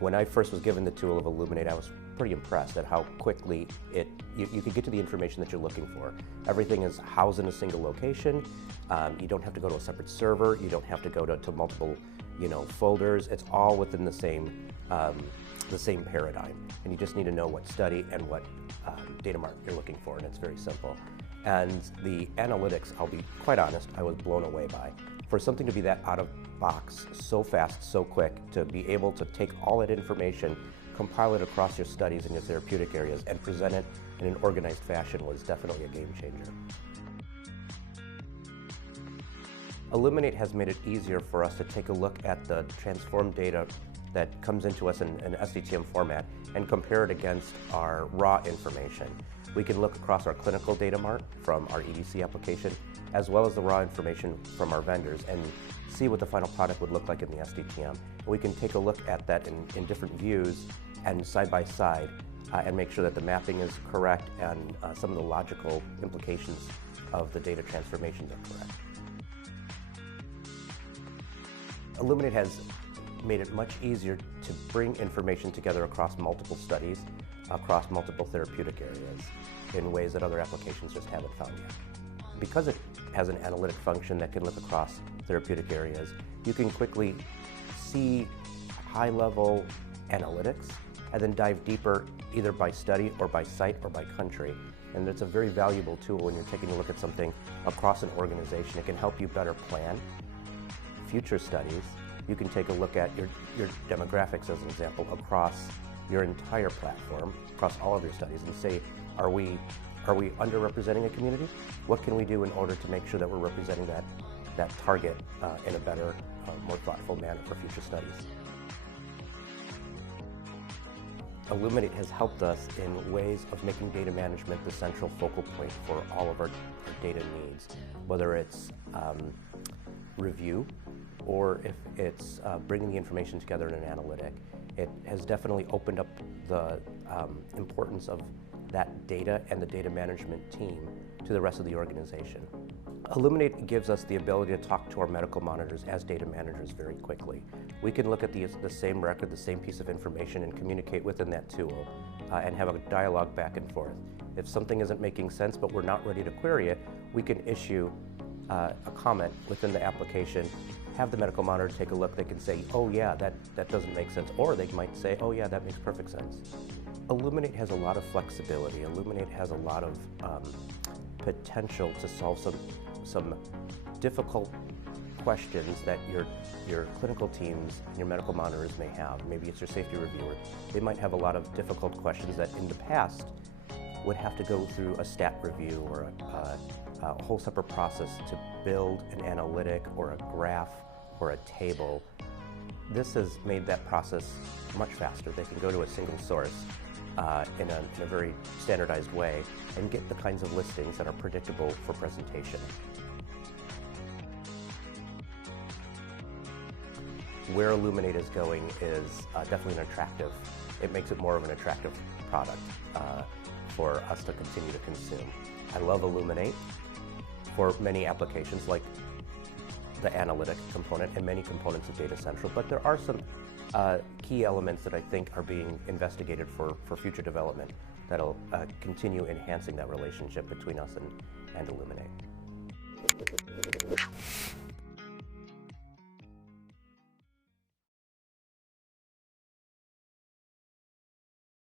When I first was given the tool of Elluminate, I was pretty impressed at how quickly you could get to the information that you're looking for. Everything is housed in a single location. You don't have to go to a separate server. You don't have to go to multiple, folders. It's all within the same paradigm. And you just need to know what study and what data mart you're looking for, and it's very simple. And the analytics, I'll be quite honest, I was blown away by. For something to be that out of box, so fast, so quick, to be able to take all that information, compile it across your studies and your therapeutic areas, and present it in an organized fashion was definitely a game changer. Elluminate has made it easier for us to take a look at the transformed data that comes into us in an SDTM format and compare it against our raw information. We can look across our clinical data mart from our EDC application, as well as the raw information from our vendors, and see what the final product would look like in the SDTM. We can take a look at that in different views and side by side and make sure that the mapping is correct and some of the logical implications of the data transformations are correct. Elluminate has made it much easier to bring information together across multiple studies, across multiple therapeutic areas in ways that other applications just haven't found yet. Because it has an analytic function that can look across therapeutic areas, you can quickly see high-level analytics and then dive deeper either by study or by site or by country. And it's a very valuable tool when you're taking a look at something across an organization. It can help you better plan future studies. You can take a look at your demographics, as an example, across your entire platform, across all of your studies, and say, are we underrepresenting a community? What can we do in order to make sure that we're representing that target in a better, more thoughtful manner for future studies? Elluminate has helped us in ways of making data management the central focal point for all of our data needs, whether it's review or if it's bringing the information together in an analytic. It has definitely opened up the importance of that data and the data management team to the rest of the organization. Elluminate gives us the ability to talk to our medical monitors as data managers very quickly. We can look at the same record, the same piece of information, and communicate within that tool and have a dialogue back and forth. If something isn't making sense but we're not ready to query it, we can issue a comment within the application, have the medical monitor take a look. They can say, oh yeah, that doesn't make sense, or they might say, oh yeah, that makes perfect sense. Illuminate has a lot of flexibility. Illuminate has a lot of potential to solve some difficult questions that your clinical teams and your medical monitors may have. Maybe it's your safety reviewer. They might have a lot of difficult questions that in the past would have to go through a stat review or a whole separate process to build an analytic or a graph or a table. This has made that process much faster. They can go to a single source in a very standardized way and get the kinds of listings that are predictable for presentation. Where Elluminate is going is definitely it makes it more of an attractive product for us to continue to consume. I love Elluminate for many applications like the analytic component and many components of Data Central, but there are some key elements that I think are being investigated for future development that'll continue enhancing that relationship between us and Elluminate.